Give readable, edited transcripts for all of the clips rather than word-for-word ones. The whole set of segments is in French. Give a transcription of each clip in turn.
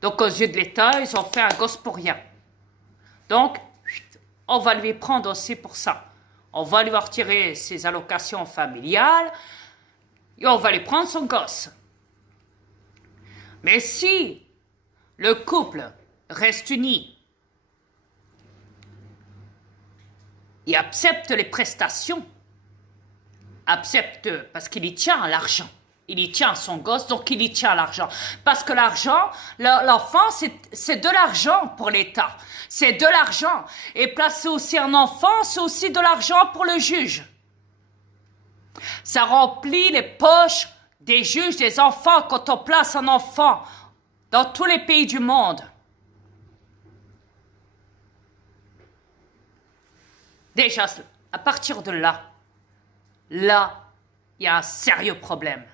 Donc, aux yeux de l'État, ils ont fait un gosse pour rien. Donc, on va lui prendre aussi pour ça. On va lui retirer ses allocations familiales et on va lui prendre son gosse. Mais si le couple reste uni et accepte les prestations, accepte parce qu'il y tient à l'argent. Il y tient à son gosse, donc il y tient à l'argent. Parce que l'argent, l'enfant, c'est de l'argent pour l'État. C'est de l'argent. Et placer aussi un enfant, c'est aussi de l'argent pour le juge. Ça remplit les poches des juges, des enfants, quand on place un enfant dans tous les pays du monde. Déjà, à partir de là, il y a un sérieux problème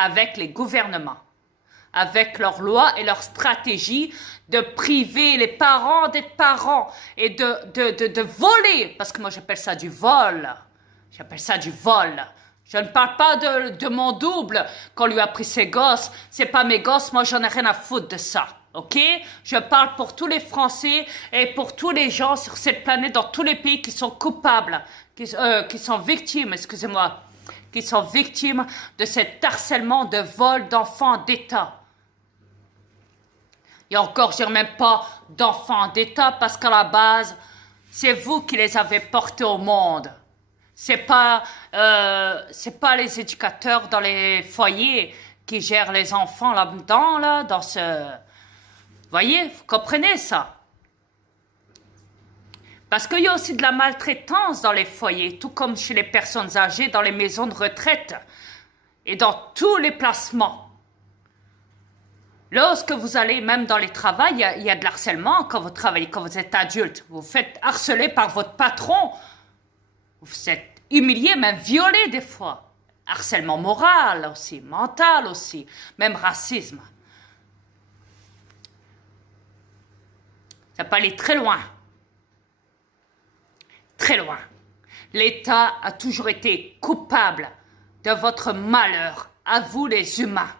avec les gouvernements, avec leurs lois et leurs stratégies de priver les parents d'être parents et de voler, parce que moi j'appelle ça du vol. J'appelle ça du vol. Je ne parle pas de mon double qu'on lui a pris ses gosses. C'est pas mes gosses, moi j'en ai rien à foutre de ça. Ok? Je parle pour tous les Français et pour tous les gens sur cette planète, dans tous les pays qui sont coupables, qui sont victimes, excusez-moi, qui sont victimes de cet harcèlement de vol d'enfants d'État. Et encore, je ne dirais même pas d'enfants d'État parce qu'à la base, c'est vous qui les avez portés au monde. C'est pas les éducateurs dans les foyers qui gèrent les enfants là-dedans, là, dans ce... Voyez, vous comprenez ça? Parce qu'il y a aussi de la maltraitance dans les foyers, tout comme chez les personnes âgées, dans les maisons de retraite et dans tous les placements. Lorsque vous allez, même dans les travails, il y a de l'harcèlement quand vous travaillez, quand vous êtes adulte. Vous vous faites harceler par votre patron. Vous êtes humilié, même violé des fois. Harcèlement moral aussi, mental aussi, même racisme. Ça peut aller très loin. Très loin. L'État a toujours été coupable de votre malheur, à vous les humains.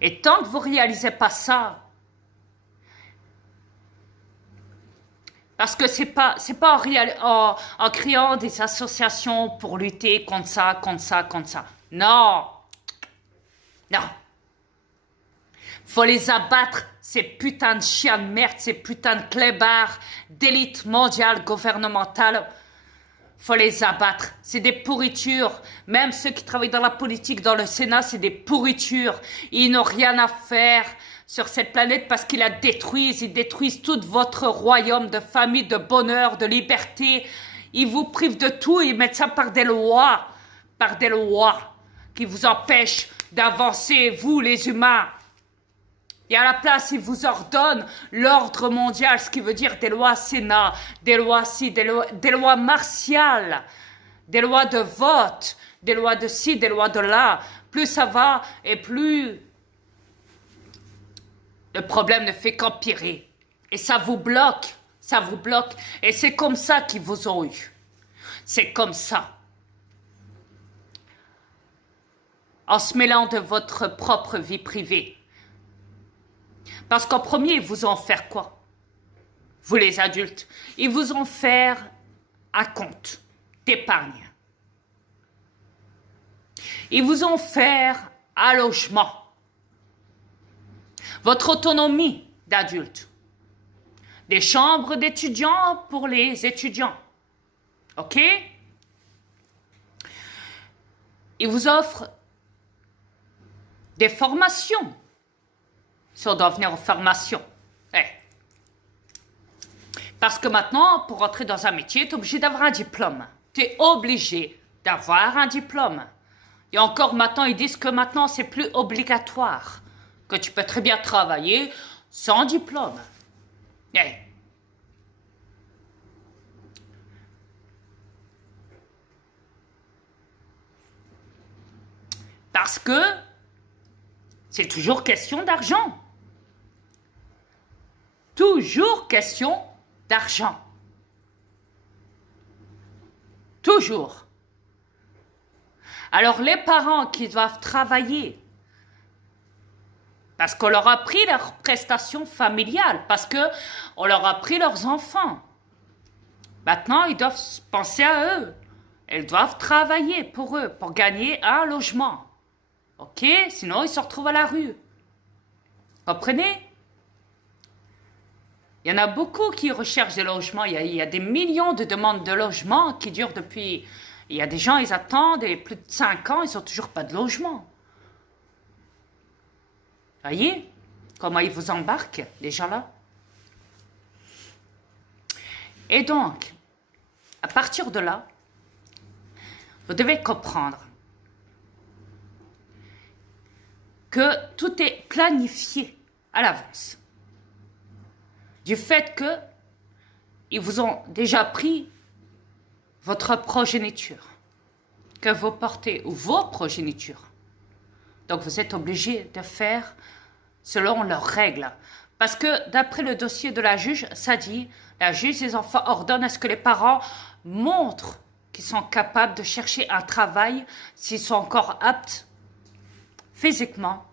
Et tant que vous ne réalisez pas ça, parce que c'est pas en créant des associations pour lutter contre ça, contre ça, contre ça. Non. Non. Faut les abattre, ces putains de chiens de merde, ces putains de clébards d'élite mondiale gouvernementale. Faut les abattre. C'est des pourritures. Même ceux qui travaillent dans la politique, dans le Sénat, c'est des pourritures. Ils n'ont rien à faire sur cette planète parce qu'ils la détruisent. Ils détruisent tout votre royaume de famille, de bonheur, de liberté. Ils vous privent de tout. Ils mettent ça par des lois qui vous empêchent d'avancer, vous les humains. Et à la place, ils vous ordonnent l'ordre mondial, ce qui veut dire des lois Sénat, des lois ci, des lois martiales, des lois de vote, des lois de ci, des lois de là. Plus ça va et plus le problème ne fait qu'empirer. Et ça vous bloque, ça vous bloque. Et c'est comme ça qu'ils vous ont eu. C'est comme ça. En se mêlant de votre propre vie privée. Parce qu'en premier, ils vous ont fait quoi? Vous les adultes. Ils vous ont fait un compte d'épargne. Ils vous ont fait un logement. Votre autonomie d'adulte. Des chambres d'étudiants pour les étudiants. OK? Ils vous offrent des formations. Si on doit venir aux formations. Parce que maintenant, pour rentrer dans un métier, tu es obligé d'avoir un diplôme. Tu es obligé d'avoir un diplôme. Et encore maintenant, ils disent que maintenant, c'est plus obligatoire. Que tu peux très bien travailler sans diplôme. Parce que c'est toujours question d'argent. Toujours question d'argent. Toujours. Alors les parents qui doivent travailler Parce qu'on leur a pris leurs prestations familiales, parce qu'on leur a pris leurs enfants. Maintenant, ils doivent penser à eux. Ils doivent travailler pour eux, pour gagner un logement. Ok? Sinon, ils se retrouvent à la rue. Comprenez? Il y en a beaucoup qui recherchent des logements. Il y a des millions de demandes de logement qui durent depuis... Il y a des gens, ils attendent et plus de 5 ans, ils n'ont toujours pas de logement. Voyez comment ils vous embarquent, les gens-là? Et donc, à partir de là, vous devez comprendre que tout est planifié à l'avance. Du fait que ils vous ont déjà pris votre progéniture, que vous portez, ou vos progénitures. Donc vous êtes obligé de faire selon leurs règles. Parce que d'après le dossier de la juge, ça dit, la juge des enfants ordonne à ce que les parents montrent qu'ils sont capables de chercher un travail s'ils sont encore aptes physiquement,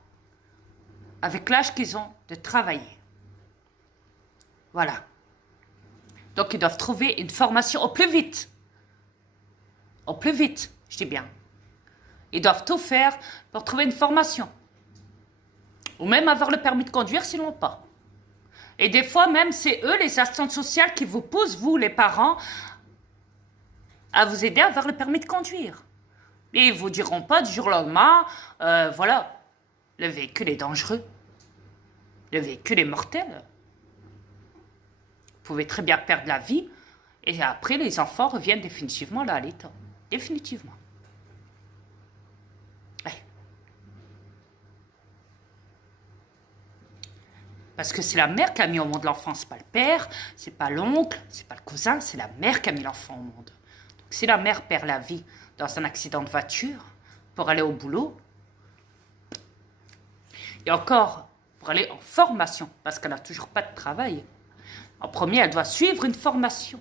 avec l'âge qu'ils ont de travailler. Voilà. Donc ils doivent trouver une formation au plus vite. Au plus vite, je dis bien. Ils doivent tout faire pour trouver une formation. Ou même avoir le permis de conduire s'ils n'ont pas. Et des fois même, c'est eux, les assistantes sociales, qui vous poussent, vous, les parents, à vous aider à avoir le permis de conduire. Et ils ne vous diront pas du jour au lendemain, voilà, le véhicule est dangereux. Le véhicule est mortel. Vous pouvez très bien perdre la vie. Et après, les enfants reviennent définitivement là à l'état. Définitivement. Ouais. Parce que c'est la mère qui a mis au monde l'enfant, c'est pas le père, c'est pas l'oncle, c'est pas le cousin, c'est la mère qui a mis l'enfant au monde. Donc si la mère perd la vie dans un accident de voiture pour aller au boulot, et encore pour aller en formation, parce qu'elle n'a toujours pas de travail, en premier, elle doit suivre une formation.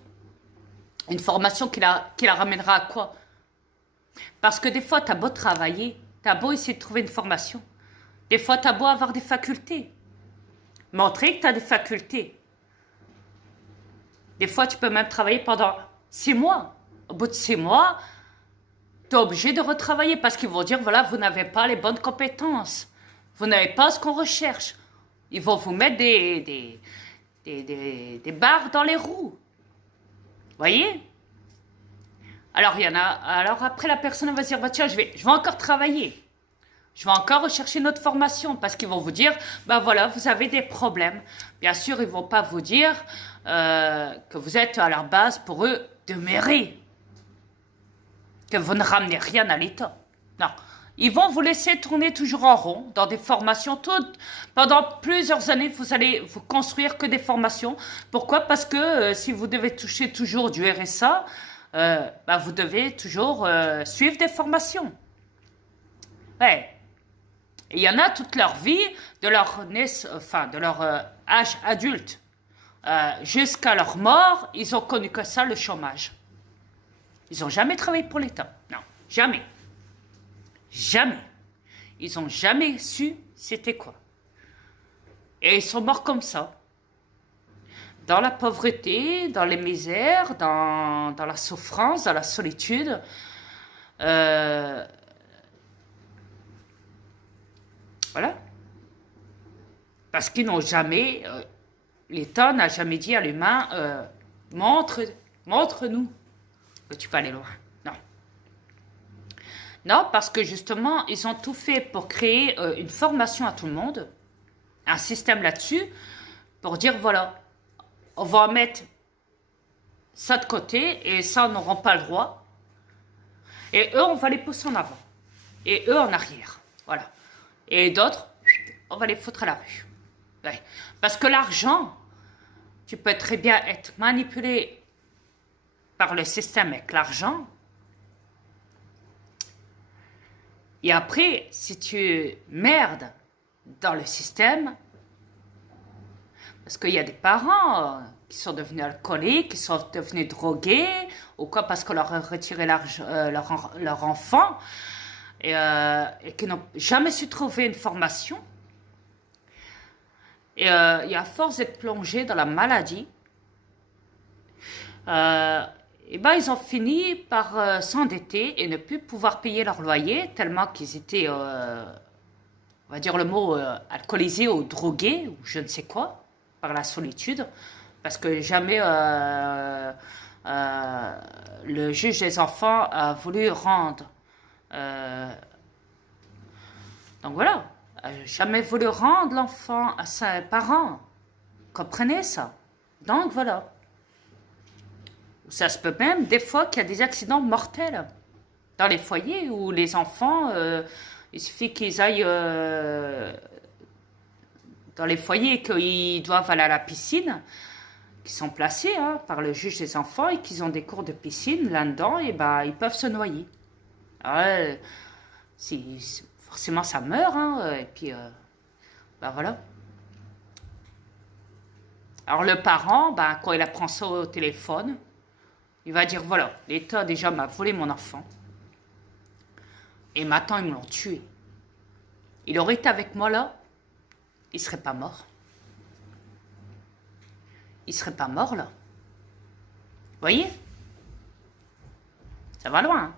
Une formation qui la ramènera à quoi? Parce que des fois, tu as beau travailler, tu as beau essayer de trouver une formation. Des fois, tu as beau avoir des facultés. Montrer que tu as des facultés. Des fois, tu peux même travailler pendant 6 mois. Au bout de 6 mois, tu es obligé de retravailler parce qu'ils vont dire, voilà, vous n'avez pas les bonnes compétences. Vous n'avez pas ce qu'on recherche. Ils vont vous mettre des barres dans les roues. Voyez? Alors, il y en a. Alors, après, la personne va se dire, bah, tiens, je vais encore travailler. Je vais encore rechercher notre formation parce qu'ils vont vous dire, ben voilà, vous avez des problèmes. Bien sûr, ils ne vont pas vous dire que vous êtes à la base pour eux de mairie. Que vous ne ramenez rien à l'État. Non. Ils vont vous laisser tourner toujours en rond dans des formations. Pendant plusieurs années, vous allez vous construire que des formations. Pourquoi? Parce que si vous devez toucher toujours du RSA, vous devez toujours suivre des formations. Ouais. Il y en a toute leur vie, de leur âge adulte jusqu'à leur mort, ils ont connu que ça, le chômage. Ils n'ont jamais travaillé pour l'État. Non, jamais. Jamais. Ils n'ont jamais su c'était quoi. Et ils sont morts comme ça. Dans la pauvreté, dans les misères, dans la souffrance, dans la solitude. Voilà. Parce qu'ils n'ont jamais, l'État n'a jamais dit à l'humain, montre-nous que tu peux aller loin. Non. Non, parce que justement, ils ont tout fait pour créer une formation à tout le monde, un système là-dessus, pour dire, voilà, on va mettre ça de côté et ça, on n'aura pas le droit. Et eux, on va les pousser en avant. Et eux, en arrière. Voilà. Et d'autres, on va les foutre à la rue. Ouais. Parce que l'argent, tu peux très bien être manipulé par le système avec l'argent. Et après, si tu merdes dans le système, parce qu'il y a des parents qui sont devenus alcooliques, qui sont devenus drogués, ou quoi, parce qu'on leur a retiré leur enfant, et qui n'ont jamais su trouver une formation, Et à force d'être plongés dans la maladie, et ben ils ont fini par s'endetter et ne plus pouvoir payer leur loyer tellement qu'ils étaient, on va dire le mot, alcoolisés ou drogués ou je ne sais quoi, par la solitude, parce que jamais le juge des enfants a voulu rendre. euh, donc voilà, jamais voulu rendre l'enfant à ses parents. Comprenez ça? Donc voilà. Ça se peut même des fois qu'il y a des accidents mortels dans les foyers où les enfants, il suffit qu'ils aillent dans les foyers et qu'ils doivent aller à la piscine, qui sont placés hein, par le juge des enfants et qu'ils ont des cours de piscine là-dedans, et ben ils peuvent se noyer. Ouais, forcément ça meurt, hein, et puis ben voilà. Alors le parent, ben, quand il apprend ça au téléphone, il va dire voilà, l'État déjà m'a volé mon enfant. Et maintenant ils me l'ont tué. Il aurait été avec moi là, il serait pas mort. Il serait pas mort là. Vous voyez? Ça va loin. Hein.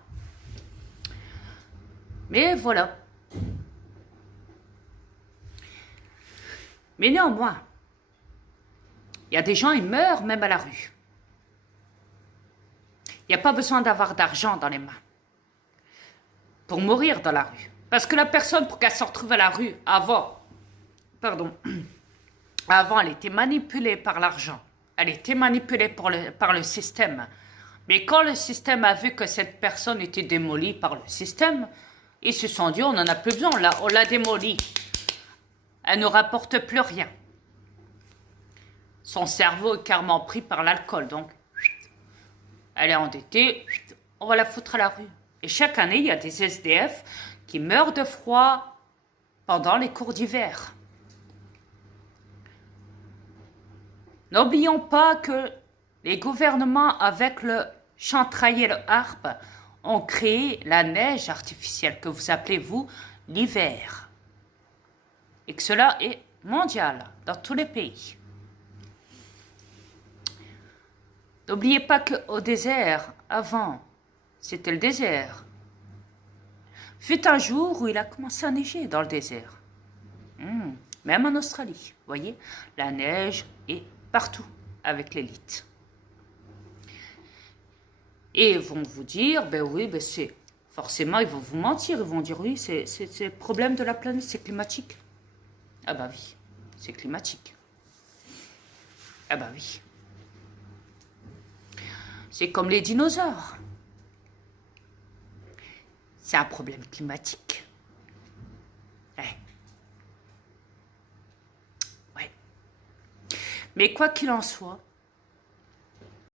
Mais voilà. Mais néanmoins, il y a des gens, ils meurent même à la rue. Il n'y a pas besoin d'avoir d'argent dans les mains pour mourir dans la rue. Parce que la personne, pour qu'elle se retrouve à la rue, avant, elle était manipulée par l'argent. Elle était manipulée par le système. Mais quand le système a vu que cette personne était démolie par le système, ils se sont dit, on n'en a plus besoin, on l'a démolie. Elle ne rapporte plus rien. Son cerveau est carrément pris par l'alcool, donc elle est endettée, on va la foutre à la rue. Et chaque année, il y a des SDF qui meurent de froid pendant les cours d'hiver. N'oublions pas que les gouvernements, avec le chantrail et le harpe, ont créé la neige artificielle que vous appelez, vous, l'hiver. Et que cela est mondial, dans tous les pays. N'oubliez pas qu'au désert, avant, c'était le désert. Fut un jour où il a commencé à neiger dans le désert. Même en Australie, vous voyez, la neige est partout avec l'élite. Et ils vont vous dire, ben oui, ben c'est... Forcément, ils vont vous mentir, ils vont dire, oui, c'est le problème de la planète, c'est climatique. Ah bah oui, c'est climatique. Ah bah oui. C'est comme les dinosaures. C'est un problème climatique. Ouais. Ouais. Mais quoi qu'il en soit,